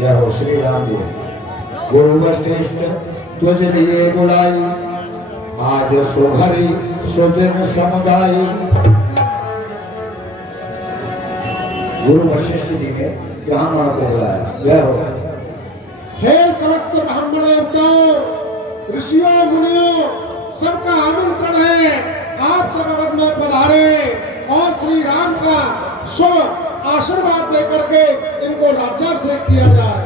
जय हो श्री राम जी। गुरु वशिष्ठ तुझ लिए बुलाई, आज सुघरी सुदिन समुदाय। गुरु वशिष्ठ जी ने ब्राह्मणों को बुलाया। जय हो। हे समस्त ब्राह्मणों को, ऋषियों मुनियों, सबका आमंत्रण है। आप सब अवध में पधारे और श्री राम का शुभ आशीर्वाद लेकर के इनको राज्याभिषेक किया जाए।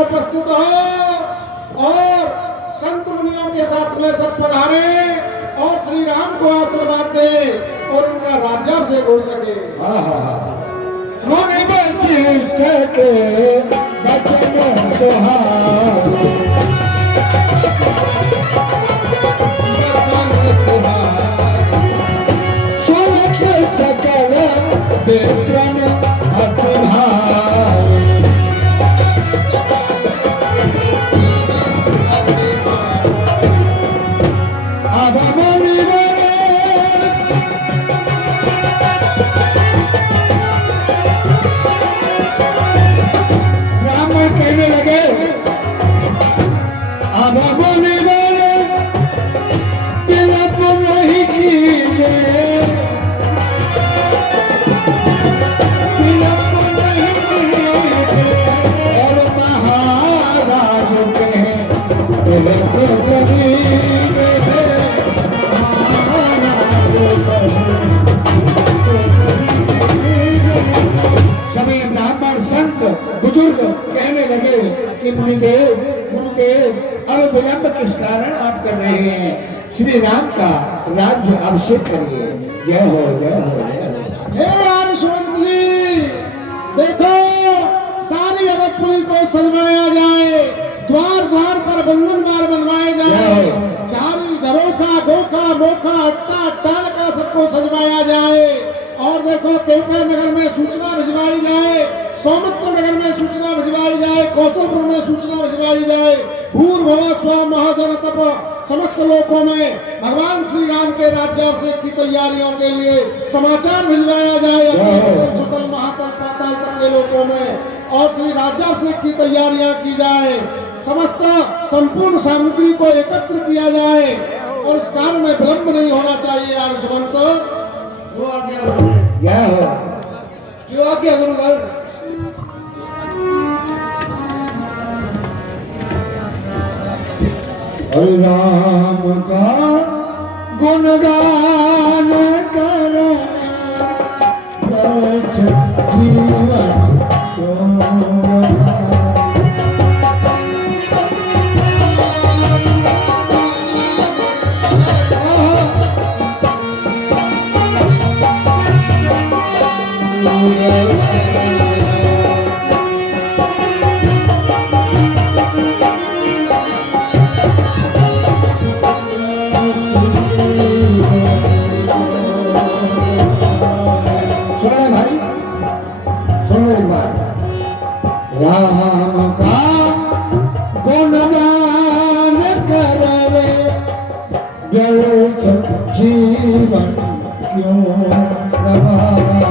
उपस्थित हो और संत मुनियों के साथ में सब पधारे और श्री राम को आशीर्वाद दे और उनका राज्याभिषेक हो सके। मुनि वशिष्ठ के बचन सुहाए, सुनत सकल विप्रन अति भाई। कहने लगे अब बोले बोले विलप नहीं कीजिए, विलप नहीं कीजिए। और महाराज कहे विलप करिए, सभी ब्राह्मण संत बुजुर्ग कहने लगे कि मुनिदेव, गुरुदेव, अब विलंब किस कारण आप कर रहे हैं? श्री राम का राज्य अभिषेक करिए। जय हो, जय हो, जय हो। हे आर्यवंत जी, देखो सारी अवधपुरी को सजवाया जाए, द्वार द्वार पर बंधन द्वार बनवाए जाए, चारी झरोखा गोखा मोखा अट्टा अट्टालका सबको सजवाया जाए। और देखो केवकर नगर में सूचना भिजवाई जाए, सौमित्र नगर में सूचना भिजवाई जाए, कौशलपुर में सूचना भिजवाई जाए, भूर्भुवः स्वः महाजन तप समस्त लोकों में भगवान श्री राम के राज्याभिषेक की तैयारियों के लिए समाचार भिजवाया जाए सुतल महातल पाताल तक के लोकों में, और श्री राज्याभिषेक की तैयारियां की जाए। समस्त संपूर्ण सामग्री को एकत्र किया जाए और इस कार्य में विलंब नहीं होना चाहिए। आर्यवंत वो आज्ञा क्यों आज्ञा गुरुवर? हरि राम का गुणगान करना जीवन राम का गुणगान करे, व्यर्थ जीवन क्यों गवाए।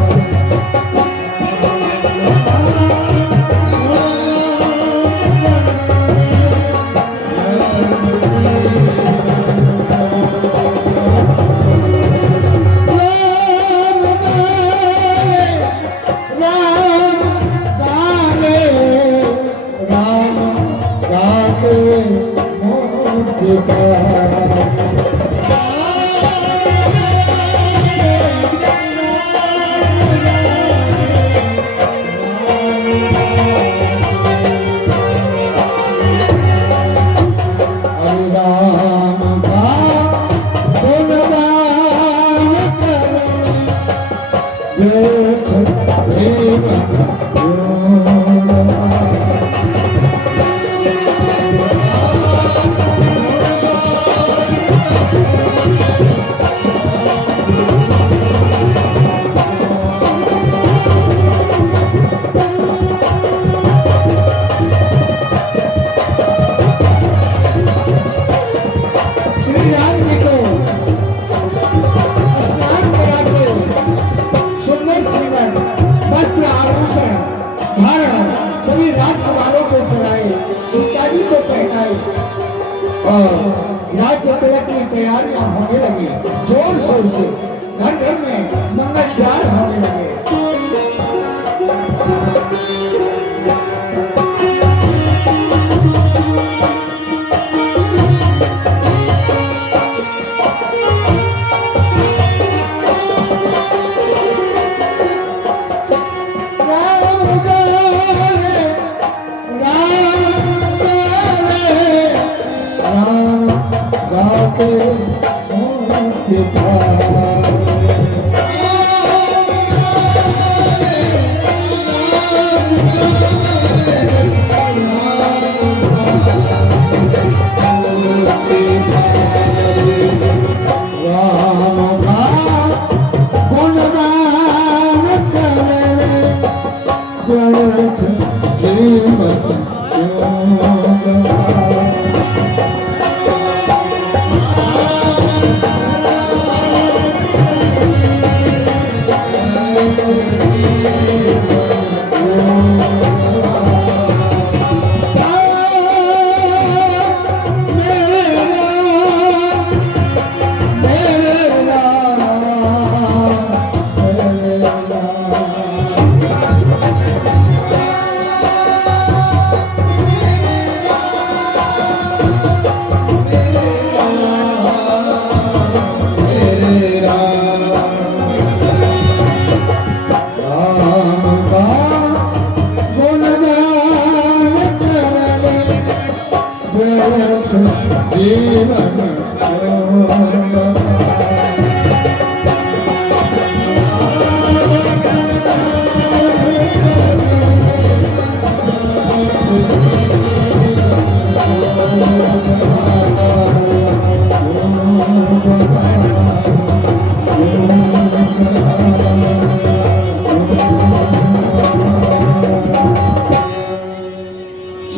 घर घर में मंगल जाल होने लगे।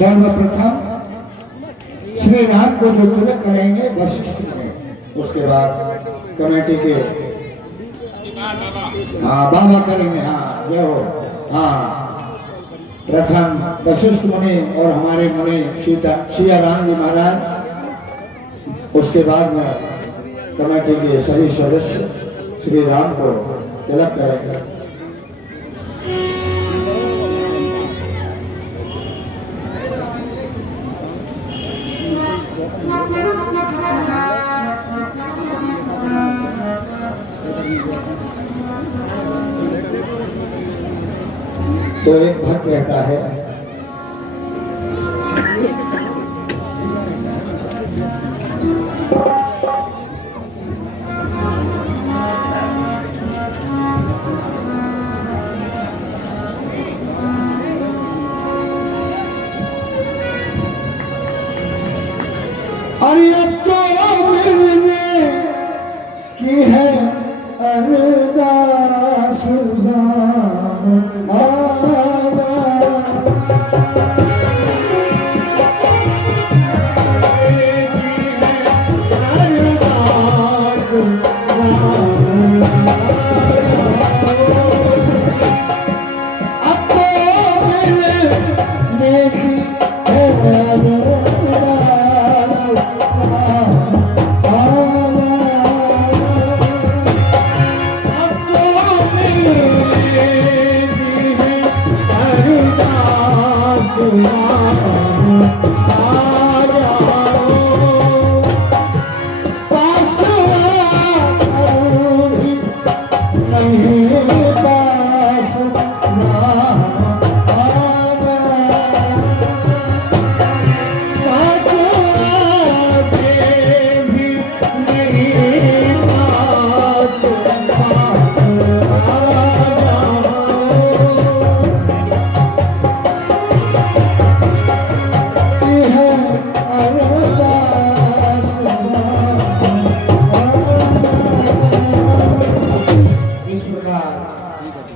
सर्वप्रथम श्री राम को जो तिलक करेंगे वशिष्ठ में, उसके बाद कमेटी के बाबा करेंगे। हाँ जय हो। हाँ प्रथम वशिष्ठ मुनि और हमारे मुनि सिया राम जी महाराज, उसके बाद में कमेटी के सभी सदस्य श्री राम को तिलक करेंगे। तो एक भक्त कहता है, अरे अब तो मिलने की है अरदास राम आगा। अब तो मिलने की है अरदास राम आगा।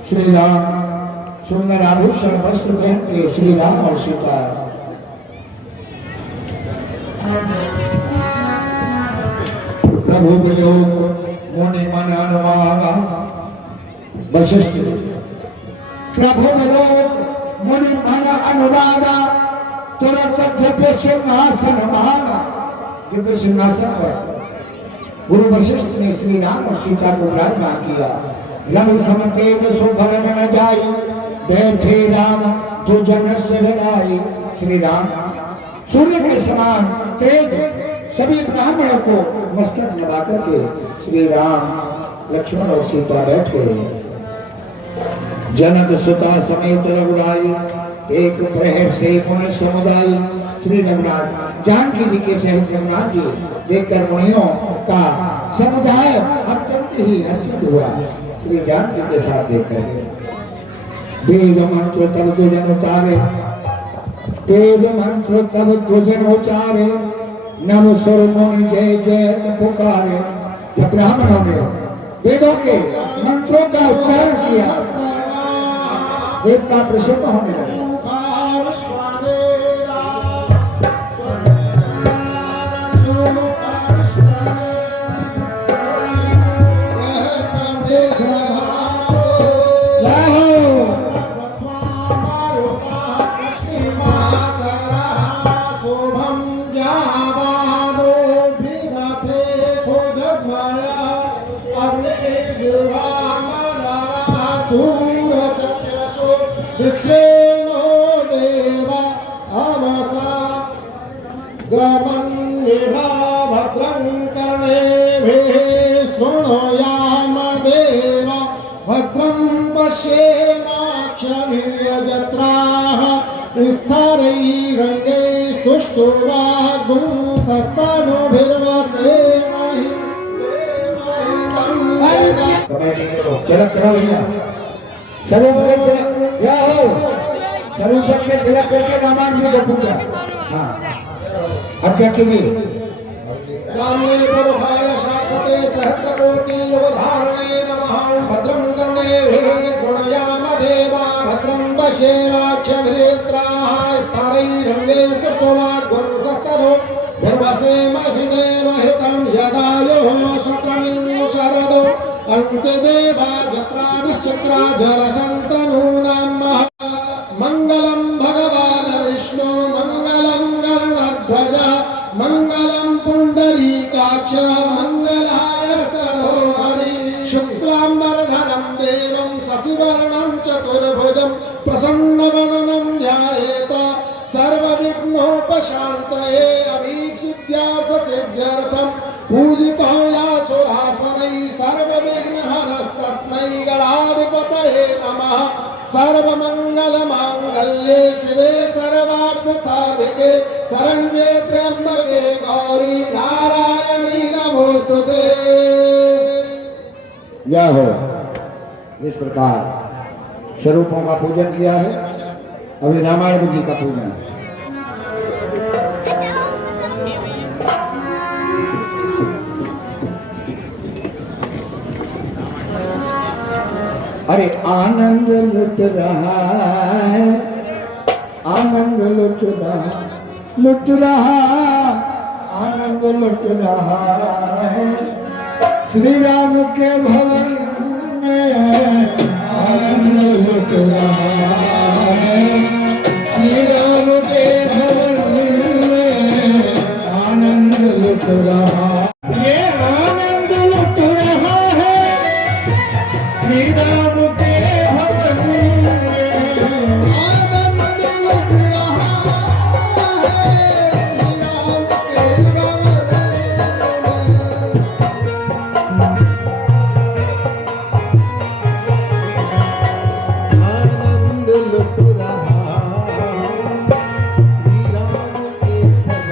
श्री राम सुंदर आभूषण वस्त्र पहन के श्री राम और सीता प्रभु वियोग मुनि मन अनुवागा। वशिष्ठ प्रभु वियोग मुनि मन अनुवागा, तुरंत दिव्य सिंहासन मांगा। दिव्य सिंहासन पर गुरु वशिष्ठ ने श्री राम और सीता को विराजमान किया। रवि सम तेज शोभन न जाई, बैठे राम दुजन सिर लाई। श्री राम सूर्य के समान तेज सभी ब्राह्मणों को मस्तक लगा करके श्री राम लक्ष्मण और सीता बैठे। जनक सुता समेत रघुराई, एक प्रहर से मुनि समुदाय। श्री रघुनाथ जानकी जी के सहित रघुनाथ जी देखकर मुनियों का समुदाय अत्यंत ही हर्षित हुआ। श्री जानकी के साथ देखकर वेद मंत्र तब दुजन उतारे, वेद मंत्र तब दुजन उचारे। नव सुर मुनि जय जय पुकारे। जब ब्राह्मणों ने वेदों के मंत्रों का उच्चारण किया, देवता प्रसन्न होने लगे। भद्रं कर्णेभिः शृणुयाम देवा, भद्रं पश्येमाक्षभिर्यजत्राः स्तरैरङ्गैः सुष्ठुवागुंसस्तनूभिर्वसेमहि। तिलक करो भैया, स्वरूप के तिलक करके रामायण जी को पूछा। हाँ अब क्या कीजिए। रामे प्रभाय शाश्वते सहस्रकोटि युगधारणे नमः। भद्रं कर्णेभिः शृणुयाम देवा, भद्रं पश्येमाक्षभिर्यजत्राः स्तरैरङ्गैः सुष्ठुवागुंसस्तनूभिर्वसेमहि। देवहितं यदायुः शतमिन्दु शरदो अन्त्यदेवा जत्रा निश्चक्रा जरसन्तनूनां मङ्गलं भगवान् विष्णु मङ्गलं गरुडध्वज मङ्गलं पुण्डरीकाक्ष मङ्गलाय सरोहरि। शुक्लाम्बरधरं देवं शशिवर्णं चतुर्भुजं प्रसन्नवदनं ध्यायेत सर्वविघ्नोपशान्तये। अभीप्सिद्ध्यार्थसिद्ध्यर्थं पूजितो यासुरास्मरैः सर्वविघ्नहरस्तस्मै गणाधिपतये नमः। सर्वमङ्गलमाङ्गल्ये शिवे सर्वार्थसाधिके शरण्ये त्र्यम्बके गौरी नारायणी नमोस्तुते। यह हो इस प्रकार स्वरूपों का पूजन किया है। अभी रामायण जी का पूजन। अरे आनंद लुट रहा है, आनंद लुट रहा आनंद लुट रहा है। श्री राम के भवन में आनंद लुट रहा है। श्री राम के भवन में आनंद लुट रहा, ये आनंद लुट रहा है। श्री राम के भवन में आनंद लुट रहा है। श्री राम के भवन आनंद लुट रहा। श्री राम के भवन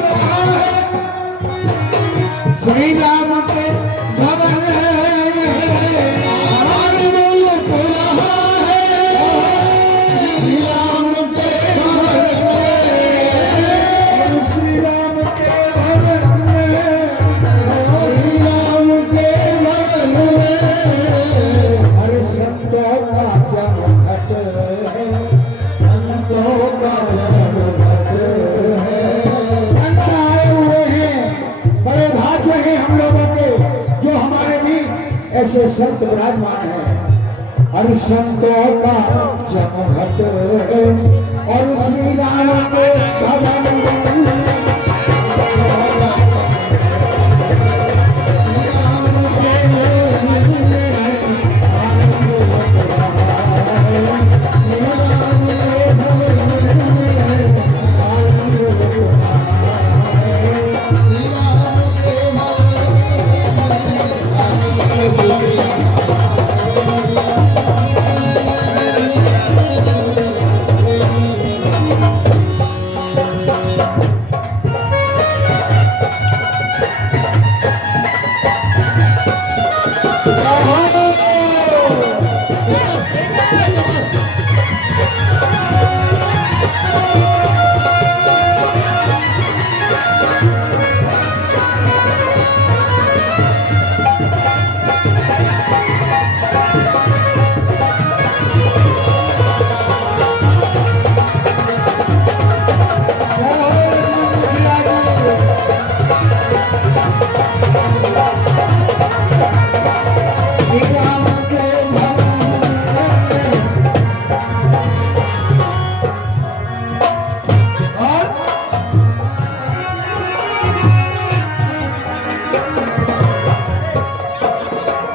रहा है श्री राम के भवन में आनंद लुट रहा है श्री राम के भवन में श्री राम के भवन में श्री राम के भवन में हर संतों का जमघट है संतों का जमघट है संत आए हुए हैं बड़े भाग्य हैं हम लोगों के जो हमारे बीच ऐसे संत विराजमान हैं हर संतों का जमघट है और श्री राम के भवन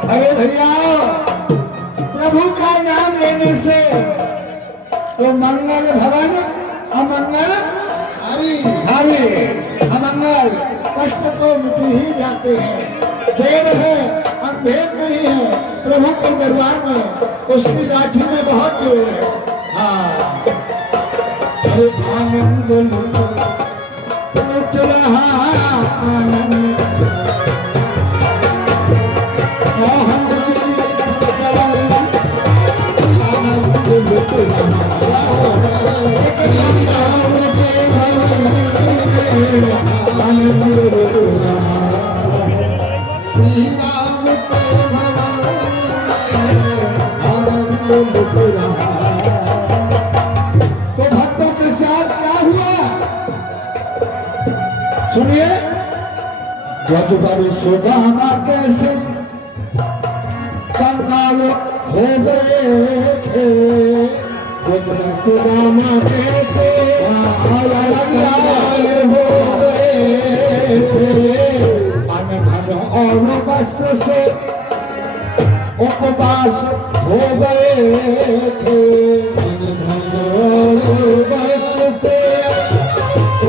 अरे भैया प्रभु का नाम लेने से तो मंगल भवन अमंगल हरि अमंगल कष्ट तो मिट ही जाते हैं देर है अंधेर नहीं है प्रभु के दरबार में उसकी लाठी में बहुत देर है हाँ अरे आनंद लूट रहा आनंद श्री राम के भवन आनंद लुट रहा तो भक्तों के साथ क्या हुआ सुनिए गज पर सुदामा कैसे कंगाल हो गए थे गज पर सुदामा कैसे कंगाल हो गए थे अन्न धन और वस्त्र से उपवास हो गए थे अन्न धन और वस्त्र से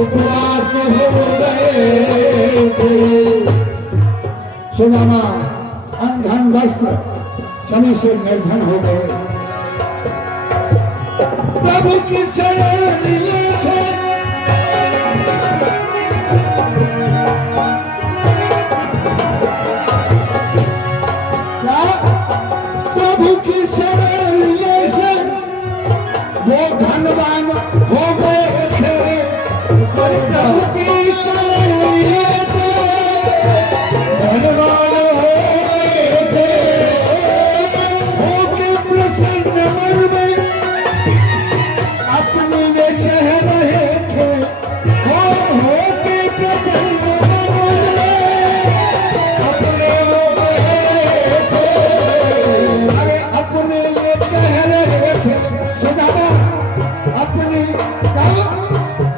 उपवास हो गए थे सुदामा अंधन वस्त्र समय से निर्धन हो गए प्रभु की शरण लिए थे प्रभु की शरण लिए से वो धनवान हो गए थे प्रभु की शरण लिए थे धनवान हो गए थे हो के प्रसन्न मन में अपने ये कह रहे थे हो के प्रसन्न मन में अपने वो गए थे अरे अपने ये कह रहे थे सुदामा अपनी कब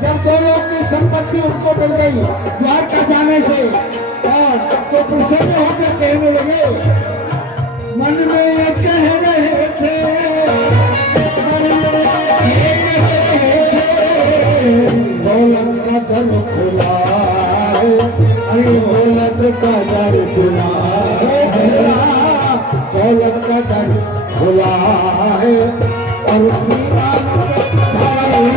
जब दोनों की संपत्ति उनको मिल गई द्वारका जाने से और तो प्रसन्न होकर कहने लगे मन में ये कह रहे थे मन में ये कह रहे थे दौलत का दर खुला है अरे दौलत का दर खुला है दौलत का दर खुला है और श्री राम के भाई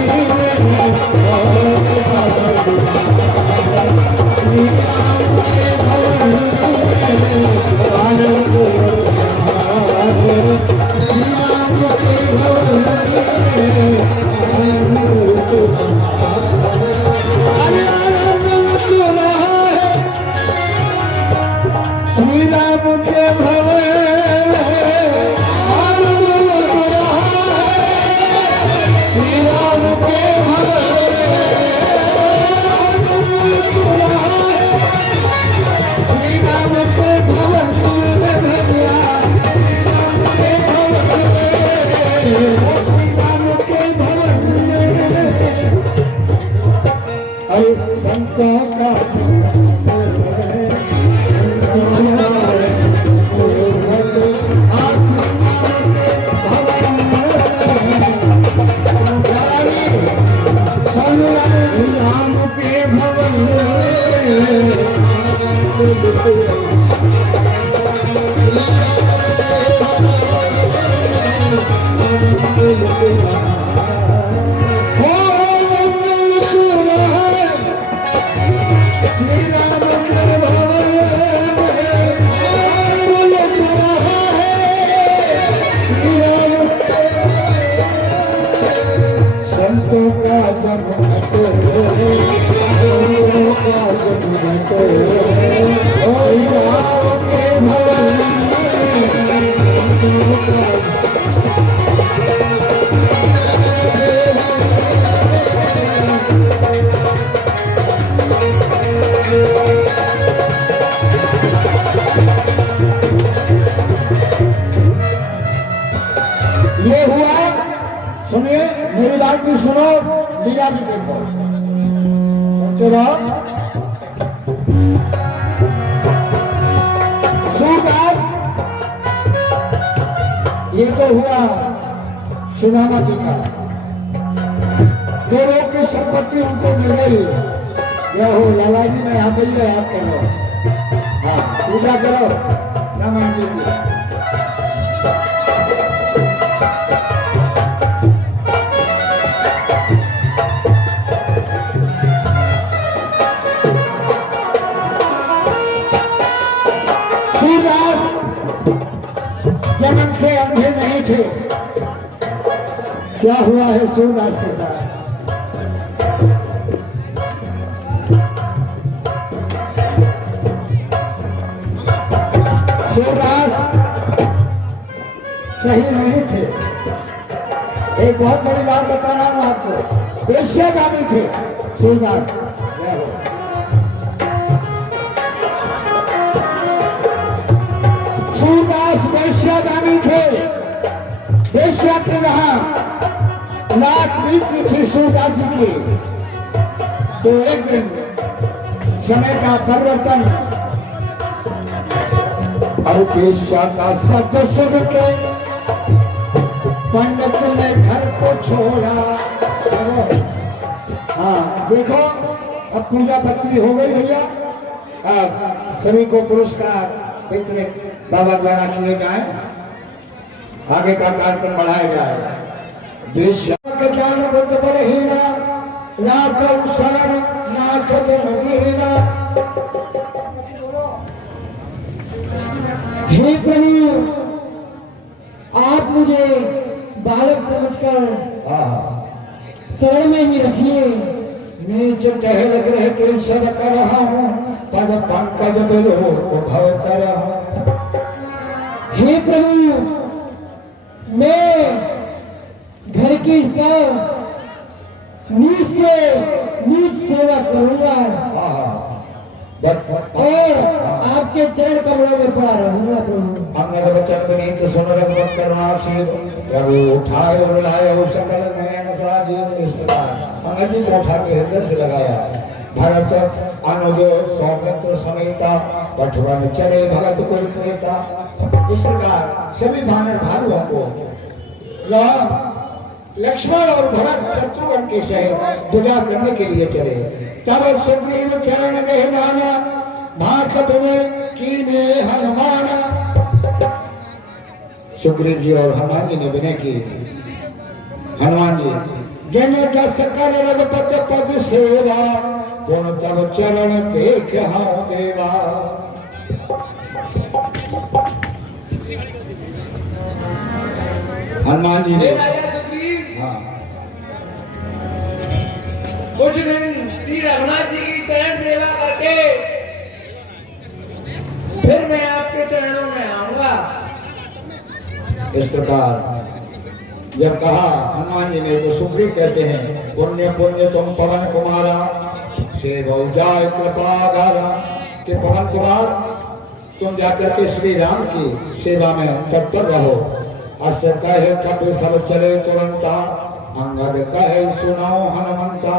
संतों का राम के भवन संतों का जन्म ये हुआ। सुनिए मेरी बात भी सुनो, लीला भी देखो। चलो सूरदास, ये तो हुआ सुदामा जी का। दो लोग की संपत्ति उनको मिल गई। यह हो लाला जी, मैं यहाँ पे याद कर लो। हाँ पूजा करो रामायण जी की। जन्म से अंधे नहीं थे। क्या हुआ है सूरदास के साथ? सूरदास सही नहीं थे। एक बहुत बड़ी बात बता रहा हूं आपको, वेश्यागामी थे सूरदास। सूरदास वेश्यागामी थे। वेश्या के यहाँ लाख बीती थी सूरदास जी की। तो एक दिन समय का परिवर्तन, और वेश्या का शब्द सुन के पंडित ने घर को छोड़ा। हाँ देखो, अब पूजा पत्री हो गई भैया। अब सभी को पुरस्कार वितरित बाबा द्वारा किए जाए, आगे का कार्यक्रम बढ़ाया जाए। वेश्या के ज्ञान बुद्ध बलहीना, लाख शरण नाथ मदीना। हे प्रभु, आप मुझे बालक समझकर शरण में ही रखिए। नीच टहल ग्रह के सब कर रहा हूँ, पद पंकज बिलो को भवतर। हे प्रभु, मैं घर की सब नीच से नीच सेवा करूंगा और आपके चरण कमलों में पड़ा रहूंगा प्रभु। अंगद वचन विनीत सुन रघुवत करुणाशील, प्रभु उठाए और लाए सकल नयन साधीन। इस प्रकार अंगद जी को उठा के हृदय से लगाया। भरत अनुज सौमित्र समेता, पठवन चले भगत कुल प्रेता। इस प्रकार सभी वानर भालुओं को लक्ष्मण और भरत शत्रुघ्न के सहित विदा करने के लिए चले। तब सुग्रीव चरण गहमाना, भाख तुम्हें कीने हनुमाना। सुग्रीव जी और हनुमान जी ने विनय की। हनुमान जी, जन जस कर रघुपति पद सेवा, गुण तब चरण देख हाँ देवा। हनुमान जी ने कुछ दिन श्री रघुनाथ जी की चरण सेवा करके फिर मैं आपके चरणों में आऊंगा। इस प्रकार जब कहा हनुमान जी ने, तो सुग्रीव कहते हैं, पुण्य पुण्य तुम पवन कुमारा, से जाय कृपागारा। के पवन कुमार, तुम जाकर के श्री राम की सेवा में तत्पर रहो। अस कहे कपि सब चले तुरंता, अंगद कहे सुनाओ हनुमंता।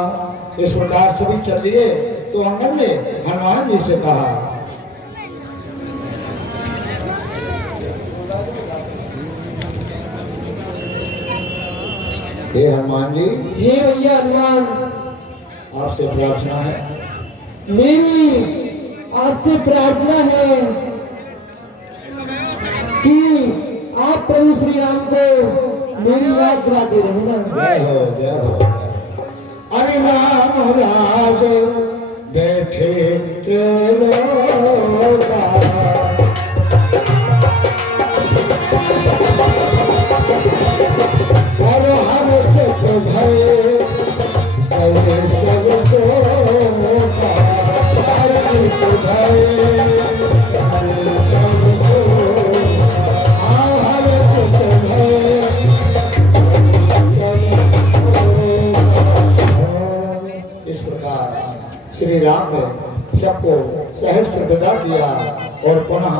इस प्रकार सभी चल दिए तो अंगद ने हनुमान जी से कहा, हे हनुमान जी, हे भैया हनुमान, आपसे प्रार्थना है। मेरी आपसे प्रार्थना है कि आप प्रभु श्री राम को मेरी याद दिलाते रहना। जय हो, जय हो। अरे राम राज बैठे त्रिलोका, हर हर सुख भय करे सब सोका, हर सुख भय करे सब सोका, हर सुख भय इस प्रकार श्री राम ने सबको सहस्त्र विदा किया और पुनः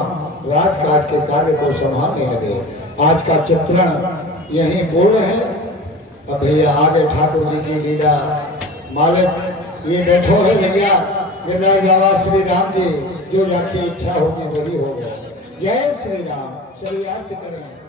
राजकाज के कार्य को संभालने लगे। आज का चित्रण यही पूर्ण है। अब भैया आगे ठाकुर जी की लीला, मालिक ये बैठो है भैया, गिरिराज बाबा श्री राम जी, जो जाकी इच्छा होगी वही होगा। जय श्री राम। श्री आरती करें।